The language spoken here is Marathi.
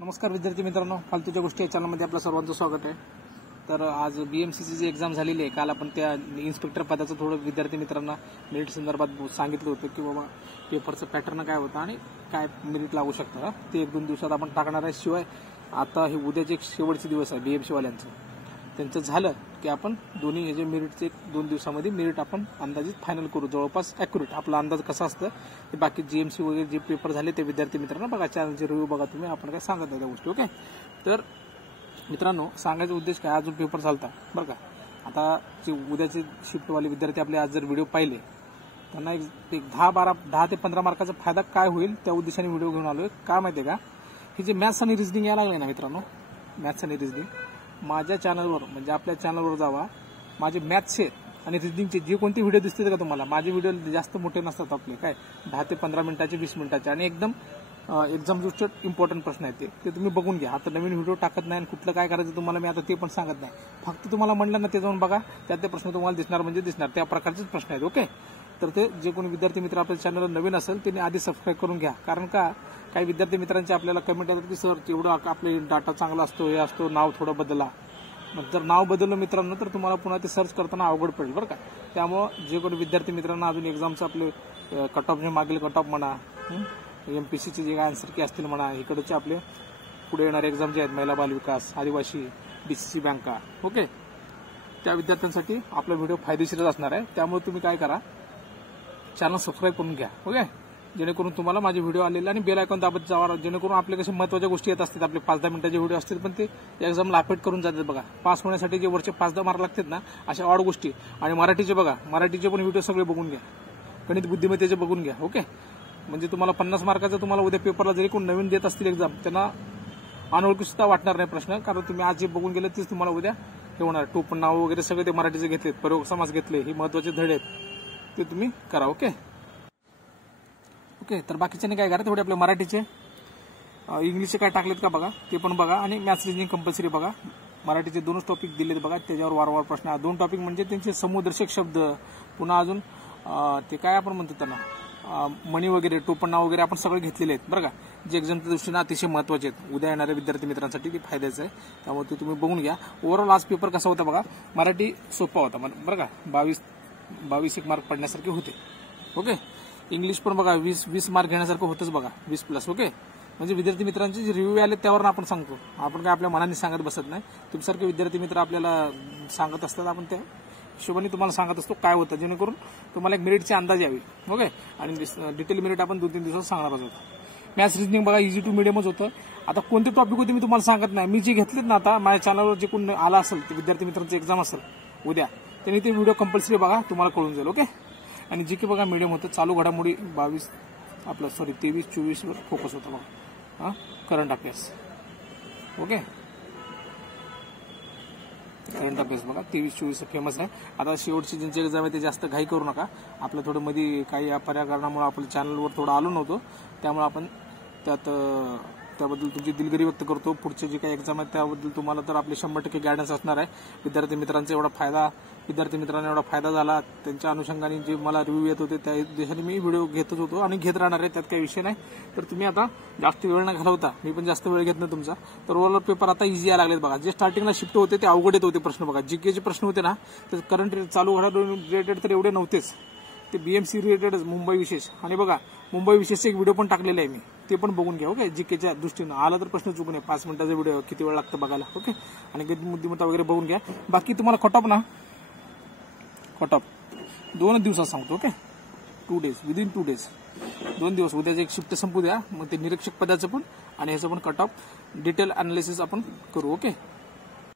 नमस्कार विद्यार्थी मित्रांनो, फालतूच्या गोष्टी या चॅनलमध्ये आपलं सर्वांचं स्वागत आहे। तर आज बीएमसीची जी एक्झाम झालेली आहे, काल आपण त्या इन्स्पेक्टर पदाचं थोडं विद्यार्थी मित्रांना मेरिट संदर्भात सांगितलं होतं की बाबा पेपरचं पॅटर्न काय होतं आणि काय मेरिट लागू शकतं ते 1-2 दिवसात आपण टाकणार आहे। शिवाय आता हे उद्याचे एक शेवटचे दिवस आहे बीएमसी वाल्यांचं, त्यांचं झालं की आपण दोन्ही हे जे मेरिटचे 2 दिवसामध्ये मेरिट आपण अंदाजित फायनल करू, जवळपास ॲक्युरेट आपला अंदाज कसा असतं ते बाकी जीएमसी वगैरे जे पेपर झाले ते विद्यार्थी मित्रांनो बघा, चॅनलचे रिव्ह्यू बघा तुम्ही, आपण काय सांगत नाही त्या गोष्टी। ओके, तर मित्रांनो सांगायचा उद्देश काय, अजून पेपर चालता बरं का। आता जे उद्याचे शिफ्टवाले विद्यार्थी आपले आज जर व्हिडिओ पाहिले त्यांना एक 10 ते 15 मार्काचा फायदा काय होईल त्या उद्देशाने व्हिडिओ घेऊन आलोय। काय माहितीये का, हे जे मॅथ्स आणि रिझनिंग यायला लागले ना मित्रांनो, मॅथ्स आणि रिझनिंग माझ्या चॅनलवर म्हणजे आपल्या चॅनलवर जावा, माझे मॅथ्सचे आणि रिझनिंगचे जे कोणते व्हिडिओ दिसतील का तुम्हाला, माझे व्हिडिओ जास्त मोठे नसतात आपले, काय 10 ते 15 मिनिटाचे 20 मिनिटाचे आणि एकदम एक्झाम दृष्ट्या इम्पॉर्टंट प्रश्न आहेत ते तुम्ही बघून घ्या। आता नवीन व्हिडिओ टाकत नाही आणि कुठलं काय करायचं तुम्हाला मी आता ते पण सांगत नाही, फक्त तुम्हाला म्हणलं ना ते जाऊन बघा, त्यात ते प्रश्न तुम्हाला दिसणार म्हणजे दिसणार, त्या प्रकारचेच प्रश्न आहेत। ओके, तर ते जे कोणी विद्यार्थी मित्र आपल्या चॅनलवर नवीन असेल त्यांनी आधी सबस्क्राईब करून घ्या, कारण का काही विद्यार्थी मित्रांचे आपल्याला कमेंट येतात की सर तेवढं आपले डाटा चांगला असतो, हे असतो, नाव थोडं बदला। मग जर नाव बदललं मित्रांनो तर तुम्हाला पुन्हा ते सर्च करताना अवघड पडेल बरं का। त्यामुळे जे कोणी विद्यार्थी मित्रांना अजून एक्झामचं आपले कट ऑफ जे मागील कट ऑफ म्हणा, एमपीसीचे जे आन्सर की असतील म्हणा, इकडचे आपले पुढे येणारे एक्झाम जे आहेत महिला बाल विकास, आदिवासी, डीसीसी बँका, ओके, त्या विद्यार्थ्यांसाठी आपला व्हिडिओ फायदेशीरच असणार आहे। त्यामुळे तुम्ही काय करा, चॅनल सबस्क्राईब करून घ्या, ओके, जेणेकरून तुम्हाला माझे व्हिडिओ आलेले आणि बेल आयकॉन दाबत जावा, जेणेकरून आपले कसे महत्त्वाच्या गोष्टी येत असतात, आपले 5-10 मिनिटाचे व्हिडिओ असतील पण ते एक्झामला अफेक्ट करून जातात बघा। पास होण्यासाठी जे वरचे 5-10 मार्क लागतात ना, अशा ऑड गोष्टी। आणि मराठीचे बघा, मराठीचे पण व्हिडिओ सगळे बघून घ्या, गणित बुद्धिमत्तेचे बघून घ्या, ओके, म्हणजे तुम्हाला 50 मार्काचं तुम्हाला उद्या पेपरला जरी कोण नवीन देत असतील एक्झाम, त्यांना अनोळखी सुद्धा वाटणार नाही प्रश्न, कारण तुम्ही आज जे बघून गेले तेच तुम्हाला उद्या हे होणार। टोपण नाव वगैरे सगळे ते मराठीचे घेतलेत, प्रयोग समास घेतले, हे महत्त्वाचे धडे आहेत ते तुम्ही करा। ओके ओके, तर बाकीच्याने काय करा, तेवढे आपले मराठीचे इंग्लिशचे काय टाकलेत का बघा, ते पण बघा, आणि मॅथ्स रिजनिंग कंपल्सरी बघा। मराठीचे 2 टॉपिक दिलेत बघा, त्याच्यावर वारंवार प्रश्न, 2 टॉपिक म्हणजे त्यांचे समुद्रशक शब्द, पुन्हा अजून ते काय आपण म्हणतो त्यांना मणी वगैरे, टोपण नाव वगैरे आपण सगळे घेतलेले आहेत बरं का, जे एक्झामच्या दृष्टीने अतिशय महत्त्वाचे आहेत उद्या येणाऱ्या विद्यार्थी मित्रांसाठी, ते फायद्याचं आहे, त्यामुळे ते तुम्ही बघून घ्या। ओव्हरऑल आज पेपर कसा होता बघा, मराठी सोपा होता बरं का, 22 मार्क पडण्यासारखे होते। ओके, इंग्लिश पण बघा 20 मार्क घेण्यासारखं होतंच बघा, 20+। ओके, म्हणजे विद्यार्थी मित्रांचे जे रिव्ह्यू आले त्यावर आपण सांगतो, आपण काय आपल्या मनाने सांगत बसत नाही, तुमच्यासारखे विद्यार्थी मित्र आपल्याला सांगत असतात, आपण त्या हिशोबाने तुम्हाला सांगत असतो काय होतं, जेणेकरून तुम्हाला एक मेरिटचे अंदाज यावी। ओके, आणि डिटेल मेरिट आपण 2-3 दिवसात सांगणारच होतो। मॅथ्स रिजनिंग बघा इझी टू मिडियमच होतं। आता कोणते टॉपिक होते मी तुम्हाला सांगत नाही, मी जे घेतलेत ना आता माझ्या चॅनलवर जे कोण आला असेल ते विद्यार्थी मित्रांचं एक्झाम असेल उद्या, त्यांनी ते व्हिडिओ कंपल्सरी बघा, तुम्हाला कळून जाईल। ओके, आणि जी की बघा मीडियम होतं, चालू घडामोडी 23-24 वर फोकस होता बघा, current affairs. Okay, current affairs बघा 23-24 फेमस आहे। आता शेवटची ज्यांची एक्झाम आहे ते जास्त घाई करू नका, आपलं थोडं मध्ये काही पर्याकारणामुळे आपल्या चॅनलवर थोडं आलो नव्हतो, त्यामुळे आपण त्याबद्दल तुमची दिलगिरी व्यक्त करतो। पुढचे जे काही एक्झाम आहेत त्याबद्दल तुम्हाला तर आपले 100% गायडन्स असणार आहे। विद्यार्थी मित्रांचा विद्यार्थी मित्रांना एवढा फायदा झाला, त्यांच्या अनुषंगाने जे मला रिव्ह्यू येत होते त्या उद्देशाने मी व्हिडिओ घेतच होतो आणि घेत राहणार आहे, त्यात काही विषय नाही। तर तुम्ही आता जास्त वेळ न घालवता, मी पण जास्त वेळ घेत नाही तुमचा, तर ओव्हरऑल पेपर आता इझी यायला लागलेत बघा। जे स्टार्टिंगला शिफ्ट होते ते अवघड येत होते प्रश्न बघा, जीकेचे प्रश्न होते ना, तर करंट चालू घडामोडी रिलेटेड तर एवढे नव्हतेच, ते बीएमसी रिलेटेडच, मुंबई विशेष, आणि बघा मुंबई विशेषचे एक व्हिडिओ पण टाकलेला आहे मी, ते पण बघून घ्या। ओके, जीकेच्या दृष्टीनं आला तर प्रश्न चुकू नये, 5 मिनिटाचा व्हिडिओ किती वेळ लागतं बघायला। ओके, आणि गणित बुद्धिमत्ता वगैरे बघून घ्या। बाकी तुम्हाला कट ऑफ 2 दिवसात सांगतो। ओके, 2 डेज, विदिन 2 डेज, 2 दिवस, उद्याचे एक शिफ्ट संपू द्या, मग ते निरीक्षक पदाचं पण आणि ह्याचं पण कट ऑफ डिटेल अनालिसिस आपण करू। ओके,